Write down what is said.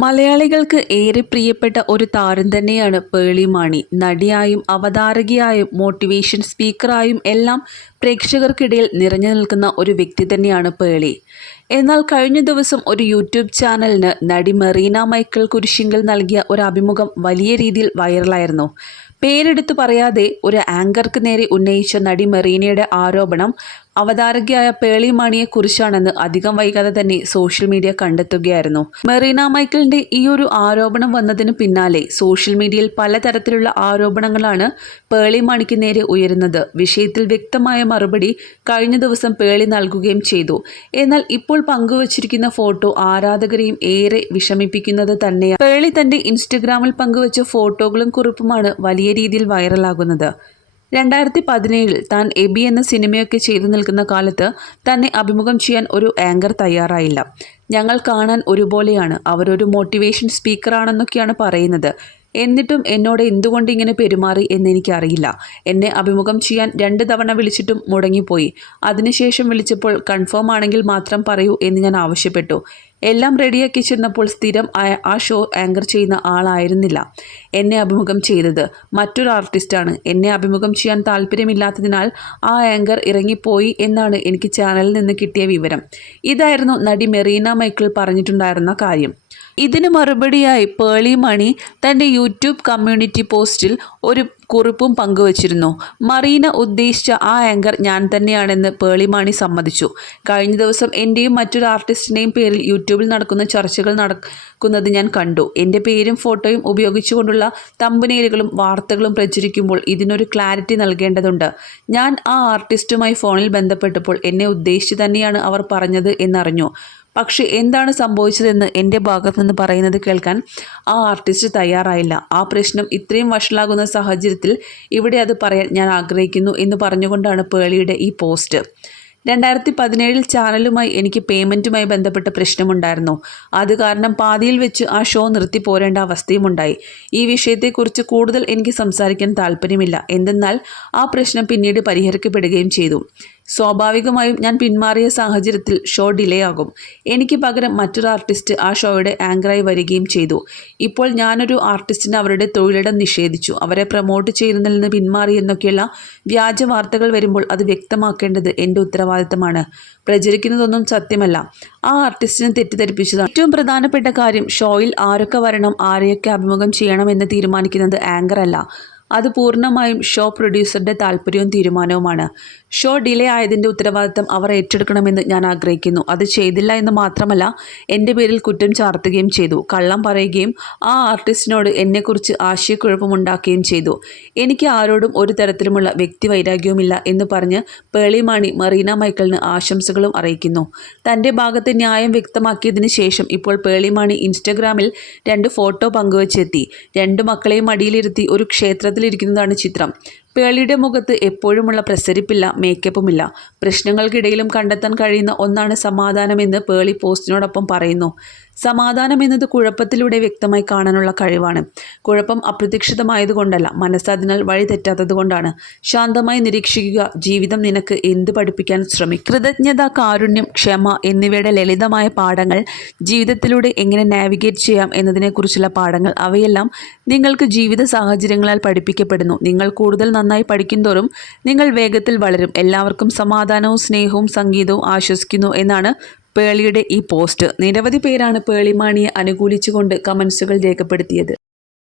മലയാളികൾക്ക് ഏറെ പ്രിയപ്പെട്ട ഒരു താരം തന്നെയാണ് പേളി മാണി. നടിയായും അവതാരകയായും മോട്ടിവേഷൻ സ്പീക്കറായും എല്ലാം പ്രേക്ഷകർക്കിടയിൽ നിറഞ്ഞു നിൽക്കുന്ന ഒരു വ്യക്തി തന്നെയാണ് പേളി. എന്നാൽ കഴിഞ്ഞ ദിവസം ഒരു യൂട്യൂബ് ചാനലിന് നടി മെറീന മൈക്കിൾ കുരിശിങ്കൽ നൽകിയ ഒരു അഭിമുഖം വലിയ രീതിയിൽ വൈറലായിരുന്നു. പേരെടുത്തു പറയാതെ ഒരു ആങ്കർക്ക് നേരെ ഉന്നയിച്ച നടി മെറീനയുടെ ആരോപണം അവതാരകയായ പേളി കുറിച്ചാണെന്ന് അധികം വൈകാതെ തന്നെ സോഷ്യൽ മീഡിയ കണ്ടെത്തുകയായിരുന്നു. മെറീന മൈക്കിളിന്റെ ഈ ഒരു ആരോപണം വന്നതിന് പിന്നാലെ സോഷ്യൽ മീഡിയയിൽ പലതരത്തിലുള്ള ആരോപണങ്ങളാണ് പേളി മാണിക്ക് നേരെ ഉയരുന്നത്. വിഷയത്തിൽ വ്യക്തമായ മറുപടി കഴിഞ്ഞ ദിവസം പേളി നൽകുകയും ചെയ്തു. എന്നാൽ ഇപ്പോൾ പങ്കുവച്ചിരിക്കുന്ന ഫോട്ടോ ആരാധകരെയും ഏറെ വിഷമിപ്പിക്കുന്നത് തന്നെയാണ്. പേളി തന്റെ ഇൻസ്റ്റഗ്രാമിൽ പങ്കുവച്ച ഫോട്ടോകളും കുറിപ്പുമാണ് വലിയ രീതിയിൽ വൈറലാകുന്നത്. രണ്ടായിരത്തി പതിനേഴിൽ താൻ എബി എന്ന സിനിമയൊക്കെ ചെയ്തു നിൽക്കുന്ന കാലത്ത് തന്നെ അഭിമുഖം ചെയ്യാൻ ഒരു ആങ്കർ തയ്യാറായില്ല. ഞങ്ങൾ കാണാൻ ഒരുപോലെയാണ്. അവരൊരു മോട്ടിവേഷൻ സ്പീക്കറാണെന്നൊക്കെയാണ് പറയുന്നത്. എന്നിട്ടും എന്നോട് എന്തുകൊണ്ട് ഇങ്ങനെ പെരുമാറി എന്നെനിക്കറിയില്ല എന്നെ അഭിമുഖം ചെയ്യാൻ രണ്ട് തവണ വിളിച്ചിട്ടും മുടങ്ങിപ്പോയി. അതിനുശേഷം വിളിച്ചപ്പോൾ കൺഫേം ആണെങ്കിൽ മാത്രം പറയൂ എന്ന് ഞാൻ ആവശ്യപ്പെട്ടു. എല്ലാം റെഡിയാക്കി ചെന്നപ്പോൾ സ്ഥിരം ആ ഷോ ആങ്കർ ചെയ്യുന്ന ആളായിരുന്നില്ല. എന്നെ അഭിമുഖം ചെയ്തത് മറ്റൊരു ആർട്ടിസ്റ്റാണ്. എന്നെ അഭിമുഖം ചെയ്യാൻ താല്പര്യമില്ലാത്തതിനാൽ ആ ആങ്കർ ഇറങ്ങിപ്പോയി എന്നാണ് എനിക്ക് ചാനലിൽ നിന്ന് കിട്ടിയ വിവരം. ഇതായിരുന്നു നടി മെറീന മൈക്കിൾ പറഞ്ഞിട്ടുണ്ടായിരുന്ന കാര്യം. ഇതിന് മറുപടിയായി പേളി മണി തന്റെ യൂട്യൂബ് കമ്മ്യൂണിറ്റി പോസ്റ്റിൽ ഒരു കുറിപ്പും പങ്കുവച്ചിരുന്നു. മറീന ഉദ്ദേശിച്ച ആ ആങ്കർ ഞാൻ തന്നെയാണെന്ന് പേളിമാണി സമ്മതിച്ചു. കഴിഞ്ഞ ദിവസം എന്റെയും മറ്റൊരു ആർട്ടിസ്റ്റിന്റെയും പേരിൽ യൂട്യൂബിൽ നടക്കുന്ന ചർച്ചകൾ നടക്കുന്നത് ഞാൻ കണ്ടു. എന്റെ പേരും ഫോട്ടോയും ഉപയോഗിച്ചുകൊണ്ടുള്ള തമ്പനേലുകളും വാർത്തകളും പ്രചരിക്കുമ്പോൾ ഇതിനൊരു ക്ലാരിറ്റി നൽകേണ്ടതുണ്ട്. ഞാൻ ആ ആർട്ടിസ്റ്റുമായി ഫോണിൽ ബന്ധപ്പെട്ടപ്പോൾ എന്നെ ഉദ്ദേശിച്ച് തന്നെയാണ് അവർ പറഞ്ഞത് എന്നറിഞ്ഞു. പക്ഷേ എന്താണ് സംഭവിച്ചതെന്ന് എന്റെ ഭാഗത്ത് നിന്ന് പറയുന്നത് കേൾക്കാൻ ആ ആർട്ടിസ്റ്റ് തയ്യാറായില്ല. ആ പ്രശ്നം ഇത്രയും വഷളാകുന്ന സാഹചര്യത്തിൽ ഇവിടെ അത് പറയാൻ ഞാൻ ആഗ്രഹിക്കുന്നു എന്ന് പറഞ്ഞുകൊണ്ടാണ് പേളിയുടെ ഈ പോസ്റ്റ്. രണ്ടായിരത്തി പതിനേഴിൽ ചാനലുമായി എനിക്ക് പേയ്മെന്റുമായി ബന്ധപ്പെട്ട പ്രശ്നമുണ്ടായിരുന്നു. അത് കാരണം പാതിയിൽ വെച്ച് ആ ഷോ നിർത്തി പോരേണ്ട അവസ്ഥയുമുണ്ടായി ഈ വിഷയത്തെക്കുറിച്ച് കൂടുതൽ എനിക്ക് സംസാരിക്കാൻ താല്പര്യമില്ല. എന്തെന്നാൽ ആ പ്രശ്നം പിന്നീട് പരിഹരിക്കപ്പെടുകയും ചെയ്തു. സ്വാഭാവികമായും ഞാൻ പിന്മാറിയ സാഹചര്യത്തിൽ ഷോ ഡിലേ ആകും. എനിക്ക് പകരം മറ്റൊരു ആർട്ടിസ്റ്റ് ആ ഷോയുടെ ആങ്കറായി വരികയും ചെയ്തു. ഇപ്പോൾ ഞാനൊരു ആർട്ടിസ്റ്റിന് അവരുടെ തൊഴിലിടം നിഷേധിച്ചു. അവരെ പ്രൊമോട്ട് ചെയ്യുന്നതിൽ നിന്ന് പിന്മാറി എന്നൊക്കെയുള്ള വ്യാജ വാർത്തകൾ വരുമ്പോൾ അത് വ്യക്തമാക്കേണ്ടത് എന്റെ ഉത്തരവാദിത്തമാണ്. പ്രചരിക്കുന്നതൊന്നും സത്യമല്ല. ആ ആർട്ടിസ്റ്റിനെ തെറ്റിദ്ധരിപ്പിച്ചതാണ്. ഏറ്റവും പ്രധാനപ്പെട്ട കാര്യം ഷോയിൽ ആരൊക്കെ വരണം ആരെയൊക്കെ അഭിമുഖം ചെയ്യണം എന്ന് തീരുമാനിക്കുന്നത് ആങ്കറല്ല. അത് പൂർണമായും ഷോ പ്രൊഡ്യൂസറുടെ താല്പര്യവും തീരുമാനവുമാണ്. ഷോ ഡിലേ ആയതിന്റെ ഉത്തരവാദിത്തം അവർ ഏറ്റെടുക്കണമെന്ന് ഞാൻ ആഗ്രഹിക്കുന്നു. അത് ചെയ്തില്ല എന്ന് മാത്രമല്ല എന്റെ പേരിൽ കുറ്റം ചാർത്തുകയും ചെയ്തു. കള്ളം പറയുകയും ആ ആർട്ടിസ്റ്റിനോട് എന്നെക്കുറിച്ച് ആശയക്കുഴപ്പമുണ്ടാക്കുകയും ചെയ്തു. എനിക്ക് ആരോടും ഒരു തരത്തിലുമുള്ള വ്യക്തി വൈരാഗ്യവുമില്ല എന്ന് പറഞ്ഞ് പേളിമാണി മറീന മൈക്കിളിന് ആശംസകളും അറിയിക്കുന്നു. തന്റെ ഭാഗത്തെ ന്യായം വ്യക്തമാക്കിയതിന് ശേഷം ഇപ്പോൾ പേളിമാണി ഇൻസ്റ്റഗ്രാമിൽ രണ്ട് ഫോട്ടോ പങ്കുവച്ചെത്തി. രണ്ട് മക്കളെയും മടിയിലിരുത്തി ഒരു ക്ഷേത്രത്തിലിരിക്കുന്നതാണ് ചിത്രം. പേളിയുടെ മുഖത്ത് എപ്പോഴുമുള്ള പ്രസരിപ്പില്ല മേക്കപ്പുമില്ല പ്രശ്നങ്ങൾക്കിടയിലും കണ്ടെത്താൻ കഴിയുന്ന ഒന്നാണ് സമാധാനമെന്ന് പേളി പോസ്റ്റിനോടൊപ്പം പറയുന്നു. സമാധാനം എന്നത് കുഴപ്പത്തിലൂടെ വ്യക്തമായി കാണാനുള്ള കഴിവാണ്. കുഴപ്പം അപ്രതീക്ഷിതമായതുകൊണ്ടല്ല മനസ്സതിനാൽ വഴി തെറ്റാത്തതുകൊണ്ടാണ്. ശാന്തമായി നിരീക്ഷിക്കുക ജീവിതം നിനക്ക് എന്ത് പഠിപ്പിക്കാൻ ശ്രമിക്കും. കൃതജ്ഞത കാരുണ്യം ക്ഷമ എന്നിവയുടെ ലളിതമായ പാഠങ്ങൾ ജീവിതത്തിലൂടെ എങ്ങനെ നാവിഗേറ്റ് ചെയ്യാം എന്നതിനെക്കുറിച്ചുള്ള പാഠങ്ങൾ അവയെല്ലാം നിങ്ങൾക്ക് ജീവിത സാഹചര്യങ്ങളാൽ പഠിപ്പിക്കപ്പെടുന്നു. നിങ്ങൾ കൂടുതൽ നന്നായി പഠിക്കുന്തോറും നിങ്ങൾ വേഗത്തിൽ വളരും. എല്ലാവർക്കും സമാധാനവും സ്നേഹവും സംഗീതവും ആശ്വസിക്കുന്നു എന്നാണ് പേളിയുടെ ഈ പോസ്റ്റ്. നിരവധി പേരാണ് പേളിമാണിയെ അനുകൂലിച്ചുകൊണ്ട് കമൻസുകൾ രേഖപ്പെടുത്തിയത്.